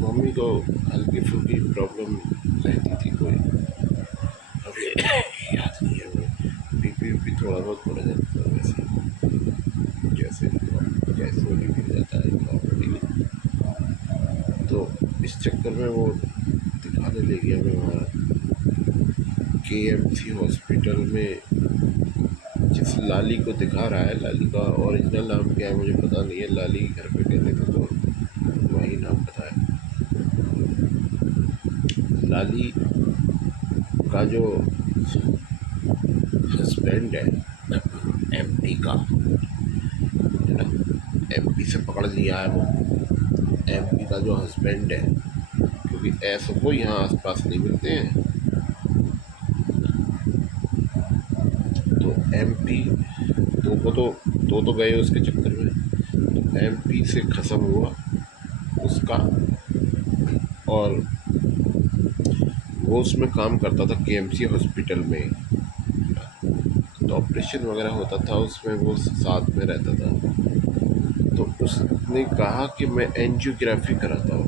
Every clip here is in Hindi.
मम्मी को हल्की फुल्की प्रॉब्लम रहती थी कोई, अभी याद नहीं है वो। बीपी भी थोड़ा बहुत बढ़ जाता था वैसे, जैसे गैस वगैरह गिर जाता है नॉर्मली। तो इस चक्कर में वो दिखाने ले गया मैं वहाँ KMC हॉस्पिटल में। जिस लाली को दिखा रहा है, लाली का ओरिजिनल नाम क्या है मुझे पता नहीं है, लाली घर पे कहते थे तो वही नाम पता है। लाली का जो हस्बैंड है MP का, है ना, MP से पकड़ लिया है वो। MP का जो हस्बैंड है, क्योंकि ऐसे को यहाँ आसपास नहीं मिलते हैं, तो MP दो तो गए उसके चक्कर में। तो MP से खत्म हुआ उसका, और वो उसमें काम करता था KMC हॉस्पिटल में, तो ऑपरेशन वगैरह होता था उसमें, वो साथ में रहता था। तो उसने कहा कि मैं एंजियोग्राफी कराता हूँ,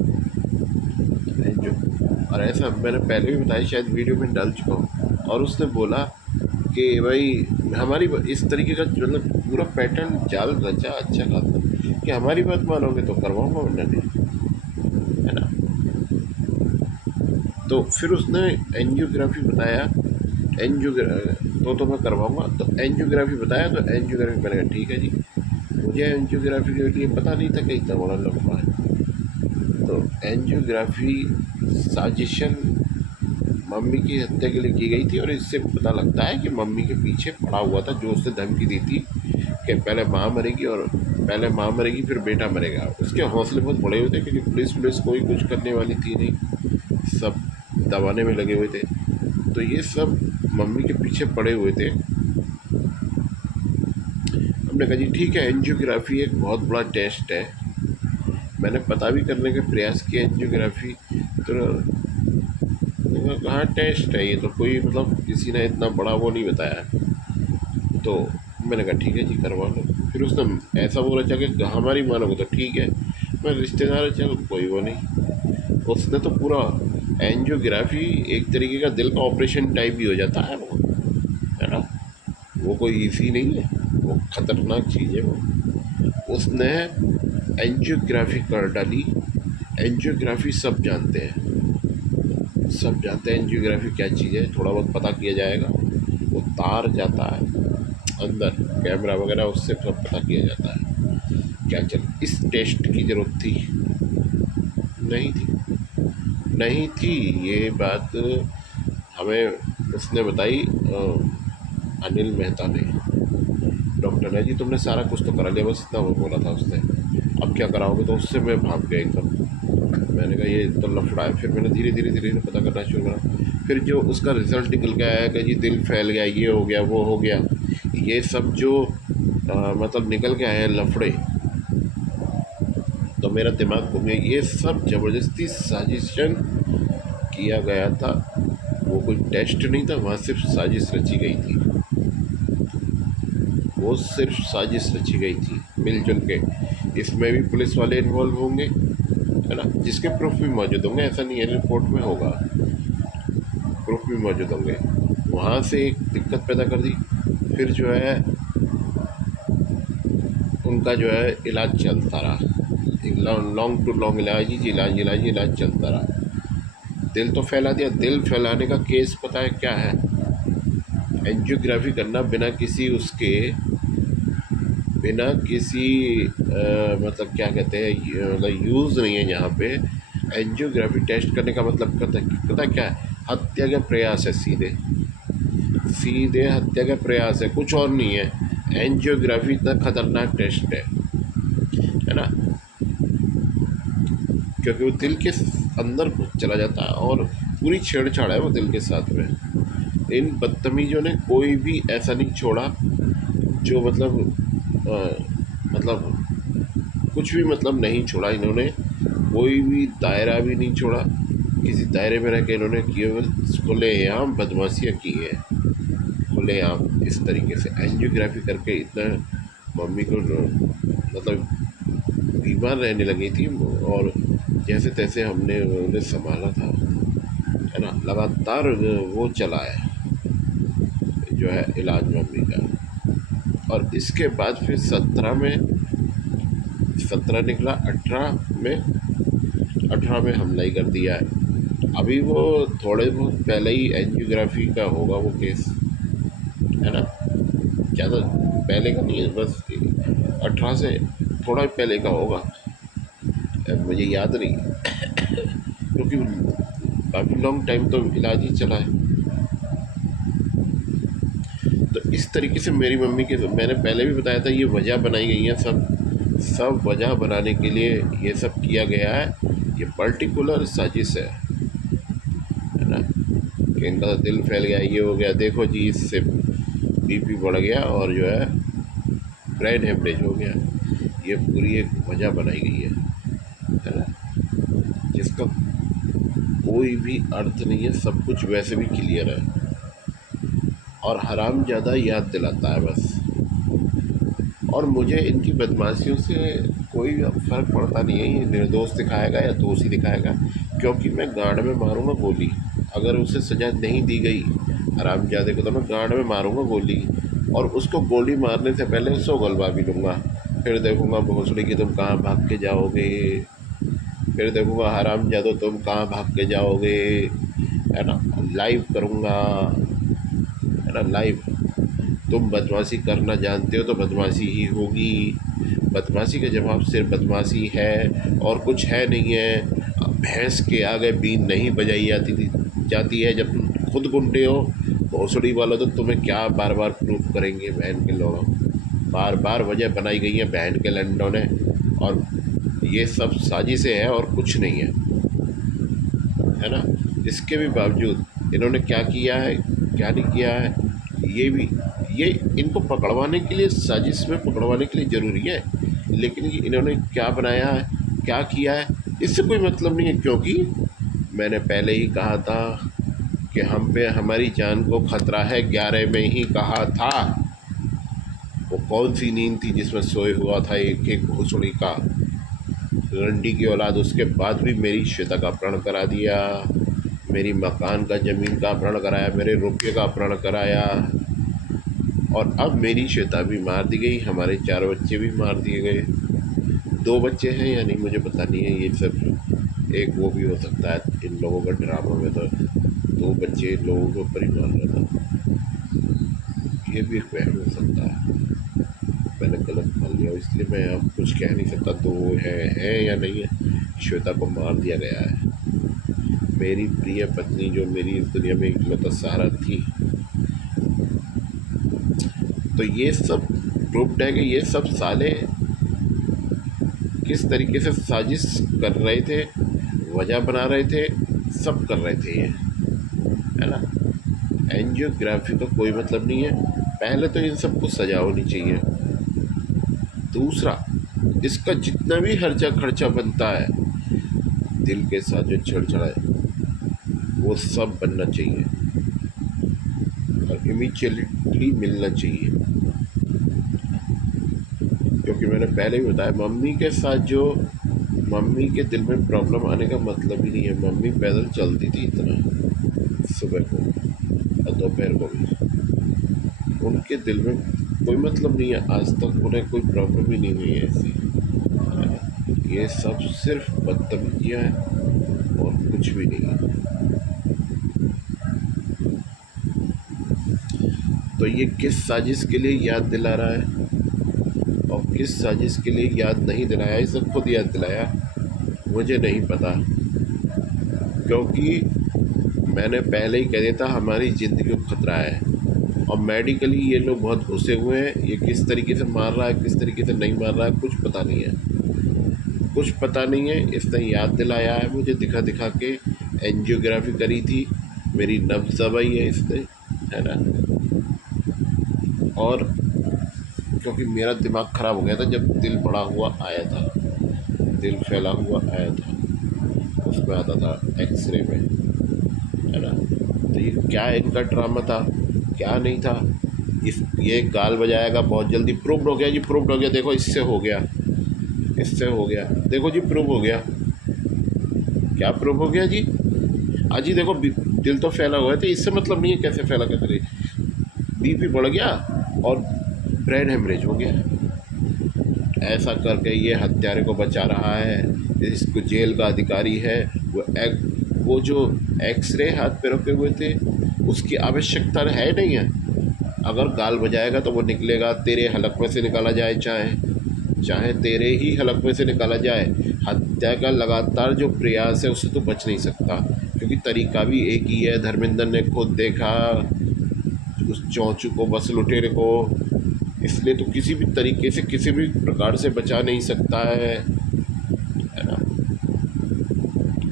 एंजियो। और ऐसा मैंने पहले भी बताया, शायद वीडियो में डाल चुका हूँ। और उसने बोला कि भाई हमारी इस तरीके का मतलब पूरा पैटर्न जाल रचा अच्छा खासा, कि हमारी बात मानोगे तो करवाऊंगा वरना नहीं, है ना। तो फिर उसने एंजियोग्राफी बताया, तो मैं करवाऊंगा, तो एंजियोग्राफी बताया, तो एंजियोग्राफी मैंने कहा ठीक है जी। मुझे एंजियोग्राफी के लिए पता नहीं था कि इतना बड़ा लफड़ा है। तो एंजियोग्राफी साजिशन मम्मी की हत्या के लिए की गई थी, और इससे पता लगता है कि मम्मी के पीछे पड़ा हुआ था, जो उसने धमकी दी थी कि पहले माँ मरेगी, और पहले माँ मरेगी फिर बेटा मरेगा। उसके हौसले बहुत बड़े हुए थे, क्योंकि पुलिस कोई कुछ करने वाली थी नहीं, सब दबाने में लगे हुए थे। तो ये सब मम्मी के पीछे पड़े हुए थे। हमने कहा जी ठीक है, एंजियोग्राफी एक बहुत बड़ा टेस्ट है, मैंने पता भी करने का प्रयास किया एंजियोग्राफी। तो कहाँ टेस्ट है, ये तो कोई मतलब किसी ने इतना बड़ा वो नहीं बताया। तो मैंने कहा ठीक है जी करवा लो। फिर उसने ऐसा बोला चाहे कि हमारी मानोगे तो ठीक है, मैं रिश्तेदार है, चल कोई वो नहीं। उसने तो पूरा एंजियोग्राफी एक तरीके का दिल का ऑपरेशन टाइप भी हो जाता है वो, है ना, वो कोई इजी नहीं है, वो खतरनाक चीज़ है वो। उसने एंजियोग्राफी कर डाली। एंजियोग्राफी सब जानते हैं, सब जानते हैं एंजियोग्राफी क्या चीज़ है, थोड़ा बहुत पता किया जाएगा। वो तार जाता है अंदर, कैमरा वगैरह उससे सब पता किया जाता है। क्या चल इस टेस्ट की ज़रूरत थी? नहीं थी, नहीं थी। ये बात हमें उसने बताई, अनिल मेहता ने, डॉक्टर ने, जी तुमने सारा कुछ तो करा लिया, बस इतना वो बोला था उसने, अब क्या कराओगे? तो उससे मैं भाग गया एकदम। मैंने कहा ये तो लफड़ा है। फिर मैंने धीरे धीरे पता करना शुरू करा। फिर जो उसका रिजल्ट निकल के आया कि जी दिल फैल गया, ये हो गया, वो हो गया, ये सब जो मतलब निकल के आए लफड़े, तो मेरा दिमाग घूम गया। ये सब ज़बरदस्ती साजिशन किया गया था, वो कोई टेस्ट नहीं था, वहाँ सिर्फ साजिश रची गई थी, वो सिर्फ साजिश रची गई थी मिलजुल के। इसमें भी पुलिस वाले इन्वॉल्व होंगे, है ना, जिसके प्रूफ भी मौजूद होंगे, ऐसा नहीं है रिपोर्ट में होगा, प्रूफ भी मौजूद होंगे। वहाँ से एक दिक्कत पैदा कर दी। फिर जो है उनका जो है इलाज चलता रहा, लॉन्ग टू लॉन्ग इलाज चलता रहा। दिल तो फैला दिया। दिल फैलाने का केस पता है क्या है? एंजियोग्राफी करना बिना किसी उसके, बिना किसी मतलब क्या कहते हैं, मतलब यूज़ नहीं है यहाँ पे। एंजियोग्राफी टेस्ट करने का मतलब पता क्या है? हत्या का प्रयास है, सीधे सीधे हत्या का प्रयास है, कुछ और नहीं है। एंजियोग्राफी इतना खतरनाक टेस्ट है ना, क्योंकि वो दिल के अंदर चला जाता है, और पूरी छेड़छाड़ है वो दिल के साथ में। इन बदतमीजों ने कोई भी ऐसा नहीं छोड़ा जो मतलब कुछ भी मतलब नहीं छोड़ा इन्होंने, कोई भी दायरा भी नहीं छोड़ा। किसी दायरे में रह के इन्होंने केवल खुलेआम बदमाशियाँ की है, खुलेआम इस तरीके से एंजियोग्राफी करके इतना मम्मी को मतलब बीमार रहने लगी थी, और जैसे तैसे हमने उन्हें संभाला था, है ना। लगातार वो चला है जो है इलाज मम्मी का। और इसके बाद फिर 17 निकला, 18 में हमला ही कर दिया है। अभी वो थोड़े बहुत पहले ही एंजियोग्राफी का होगा वो केस, है ना। ज़्यादा पहले का नहीं है, बस 18 से थोड़ा पहले का होगा, मुझे याद नहीं क्योंकि काफ़ी लॉन्ग टाइम तो इलाज ही चला है। तो इस तरीके से मेरी मम्मी के, मैंने पहले भी बताया था, ये वजह बनाई गई है, सब सब वजह बनाने के लिए ये सब किया गया है। ये पर्टिकुलर साजिश है ना, कि इनका तो दिल फैल गया, ये हो गया, देखो जी इससे बीपी बढ़ गया और जो है ब्रेन हेमरेज हो गया। ये पूरी एक वजह बनाई गई है ना, जिसका कोई भी अर्थ नहीं है, सब कुछ वैसे भी क्लियर है, और हराम ज़्यादा याद दिलाता है बस। और मुझे इनकी बदमाशियों से कोई फ़र्क पड़ता नहीं है, ये निर्दोष दिखाएगा या दोषी दिखाएगा, क्योंकि मैं गांड में मारूंगा गोली। अगर उसे सज़ा नहीं दी गई हरामजादे को, तो मैं गांड में मारूंगा गोली, और उसको गोली मारने से पहले 100 गलवा भी लूँगा। फिर देखूंगा भोसड़ी की तुम कहाँ भाग के जाओगे, फिर देखूंगा हरामजादो तुम कहाँ भाग के जाओगे, है ना। लाइव करूँगा, है ना, लाइव। तुम बदमाशी करना जानते हो तो बदमाशी ही होगी। बदमाशी का जवाब सिर्फ बदमाशी है और कुछ है नहीं है। भैंस के आगे बीन नहीं बजाई जाती है। जब तुम खुद गुंडे हो भोसड़ी वालों, तो तुम्हें क्या बार बार प्रूफ करेंगे बहन के लोग। बार बार वजह बनाई गई है बहन के लंडों ने, और ये सब साजिशें हैं और कुछ नहीं है ना। इसके भी बावजूद इन्होंने क्या किया है क्या नहीं किया है, ये इनको पकड़वाने के लिए, साजिश में पकड़वाने के लिए ज़रूरी है, लेकिन ये इन्होंने क्या बनाया है क्या किया है इससे कोई मतलब नहीं है। क्योंकि मैंने पहले ही कहा था कि हम पे हमारी जान को खतरा है, 11 में ही कहा था। वो कौन सी नींद थी जिसमें सोए हुआ था एक एक भोसड़ी का रंडी की औलाद। उसके बाद भी मेरी श्वेता का अपहरण करा दिया, मेरी मकान का, ज़मीन का अपहरण कराया, मेरे रुपये का अपहरण कराया, और अब मेरी श्वेता भी मार दी गई, हमारे 4 बच्चे भी मार दिए गए। 2 बच्चे हैं या नहीं मुझे पता नहीं है, ये सब एक वो भी हो सकता है इन लोगों का ड्रामा में, तो 2 बच्चे इन लोगों के ऊपर ही मार रहा था, ये भी एक वहम हो सकता है। मैंने गलत मान लिया, इसलिए मैं अब कुछ कह नहीं सकता तो वो है या नहीं है। श्वेता को मार दिया गया है, मेरी प्रिय पत्नी जो मेरी इस दुनिया में इकलौता सहारा थी। तो ये सब प्रूफ्ड है कि ये सब साले किस तरीके से साजिश कर रहे थे, वजह बना रहे थे, सब कर रहे थे ये, है ना। एंजियोग्राफी का कोई मतलब नहीं है। पहले तो इन सबको सजा होनी चाहिए। दूसरा, इसका जितना भी खर्चा खर्चा बनता है दिल के साथ जो छेड़छाड़ है वो सब बनना चाहिए और इमीडिएटली मिलना चाहिए। क्योंकि मैंने पहले ही बताया, मम्मी के साथ जो, मम्मी के दिल में प्रॉब्लम आने का मतलब ही नहीं है। मम्मी पैदल चलती थी इतना सुबह को और दोपहर को भी, उनके दिल में कोई मतलब नहीं है, आज तक उन्हें कोई प्रॉब्लम ही नहीं हुई है ऐसी। ये सब सिर्फ बदतमीजियाँ हैं और कुछ भी नहीं है। तो ये किस साजिश के लिए याद दिला रहा है और किस साजिश के लिए याद नहीं दिलाया, इसे खुद याद दिलाया, मुझे नहीं पता। क्योंकि मैंने पहले ही कह दिया था हमारी ज़िंदगी को खतरा है, और मेडिकली ये लोग बहुत घुसे हुए हैं। ये किस तरीके से मार रहा है किस तरीके से नहीं मार रहा है कुछ पता नहीं है, कुछ पता नहीं है। इसने याद दिलाया है मुझे, दिखा दिखा के। एंजियोग्राफी करी थी, मेरी नब्ज़ दबाई है इसने, है ना। और क्योंकि मेरा दिमाग ख़राब हो गया था जब दिल बड़ा हुआ आया था, दिल फैला हुआ आया था, उसमें आता था एक्सरे में, है ना। तो ये क्या इनका ड्रामा था क्या नहीं था, इस ये गाल बजाएगा बहुत जल्दी, प्रूव्ड हो गया जी, प्रूव्ड हो गया, देखो इससे हो गया। इससे हो गया, देखो जी प्रूव हो गया। क्या प्रूव हो गया जी? आज ही देखो दिल तो फैला हुआ है, तो इससे मतलब नहीं है कैसे फैला कैसे, बीपी बढ़ गया और ब्रेन हेमरेज हो गया। ऐसा करके ये हत्यारे को बचा रहा है। इसको जेल का अधिकारी है वो जो एक्सरे हाथ पे रखे हुए थे उसकी आवश्यकता है नहीं है। अगर गाल बजाएगा तो वो निकलेगा, तेरे हलक में से निकाला जाए, चाहे चाहे तेरे ही हलक में से निकाला जाए। हत्या का लगातार जो प्रयास है उससे तो बच नहीं सकता, क्योंकि तरीका भी एक ही है। धर्मेंद्र ने खुद देखा उस चौंचू को, बस लुटेरे को, इसलिए तो किसी भी तरीके से किसी भी प्रकार से बचा नहीं सकता है ना।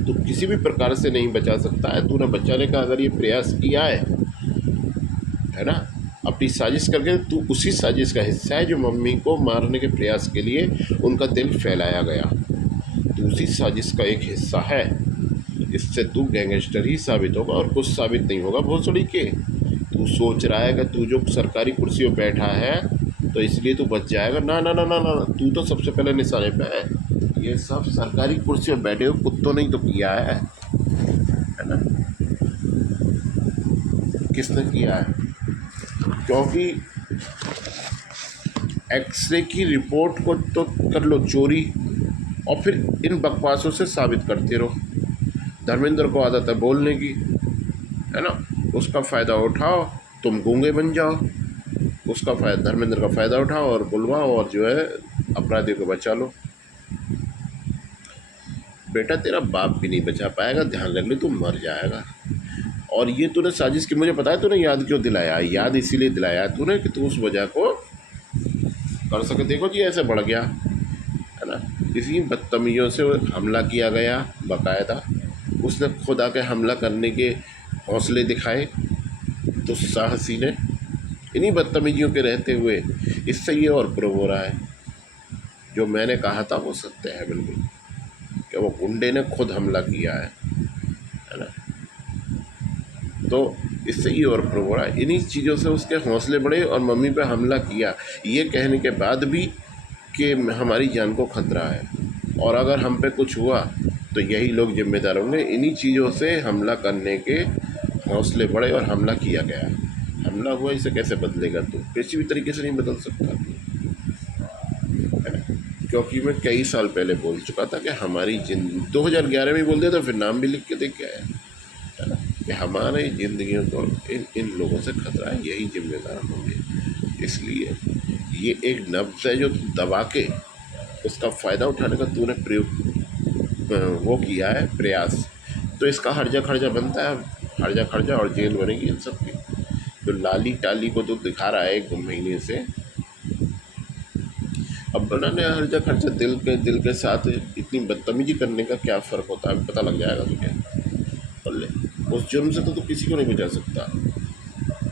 तो किसी भी प्रकार से नहीं बचा सकता है। तूने बचाने का अगर ये प्रयास किया है ना, अपनी साजिश करके, तू उसी साजिश का हिस्सा है जो मम्मी को मारने के प्रयास के लिए उनका दिल फैलाया गया। तू उसी साजिश का एक हिस्सा है। इससे तू गैंगस्टर ही साबित होगा और कुछ साबित नहीं होगा भोसड़ी के। तू सोच रहा है कि तू जो सरकारी कुर्सी पर बैठा है तो इसलिए तू बच जाएगा। ना ना ना ना ना, तू तो सबसे पहले निशाने पे है। ये सब सरकारी कुर्सी पर बैठे हुए कुत्तों ने ही तो किया है ना। किसने किया है? क्योंकि एक्सरे की रिपोर्ट को तो कर लो चोरी और फिर इन बकवासों से साबित करते रहो। धर्मेंद्र को आदत है बोलने की, है ना, उसका फ़ायदा उठाओ, तुम गूंगे बन जाओ। उसका फ़ायदा, धर्मेंद्र का फ़ायदा उठाओ और बुलवाओ और जो है अपराधियों को बचा लो। बेटा तेरा बाप भी नहीं बचा पाएगा, ध्यान रख ले, तू मर जाएगा। और ये तूने साजिश की, मुझे पता है तूने याद क्यों दिलाया। याद इसीलिए दिलाया तूने कि तू उस वजह को कर सके। देखो जी ऐसे बढ़ गया है ना। इसी बदतमीज़ों से हमला किया गया बाकायदा। उसने खुद आके हमला करने के हौसले दिखाए तो साहसी ने, इन्हीं बदतमीजियों के रहते हुए। इससे ये और प्रूव हो रहा है जो मैंने कहा था वो सत्य है बिल्कुल, कि वो गुंडे ने खुद हमला किया है ना। तो इससे ये और प्रूव हो रहा है, इन्हीं चीज़ों से उसके हौसले बढ़े और मम्मी पे हमला किया, ये कहने के बाद भी कि हमारी जान को खतरा है और अगर हम पे कुछ हुआ तो यही लोग जिम्मेदार होंगे। इन्हीं चीज़ों से हमला करने के हौसले बढ़े और हमला किया गया। हमला हुआ, इसे कैसे बदलेगा तू? किसी भी तरीके से नहीं बदल सकता है ना। क्योंकि मैं कई साल पहले बोल चुका था कि हमारी 2011 में बोल दिया था, फिर नाम भी लिख के देख के आया है ना, कि हमारी ज़िंदगियों को इन लोगों से खतरा है, यही जिम्मेदार होंगे। इसलिए ये एक नब्ज़ है जो दबा के उसका फ़ायदा उठाने का तूने प्रयोग वो किया है प्रयास, तो इसका हर्जा खर्जा बनता है। हर्जा खर्जा और जेल बनेगी इन सब की। तो लाली टाली को तो दिखा रहा है 1 महीने से, अब बनाने हर्जा खर्चा दिल के साथ इतनी बदतमीजी करने का क्या फ़र्क होता है पता लग जाएगा तुझे। ले, उस जुर्म से तो तू किसी को नहीं बचा सकता।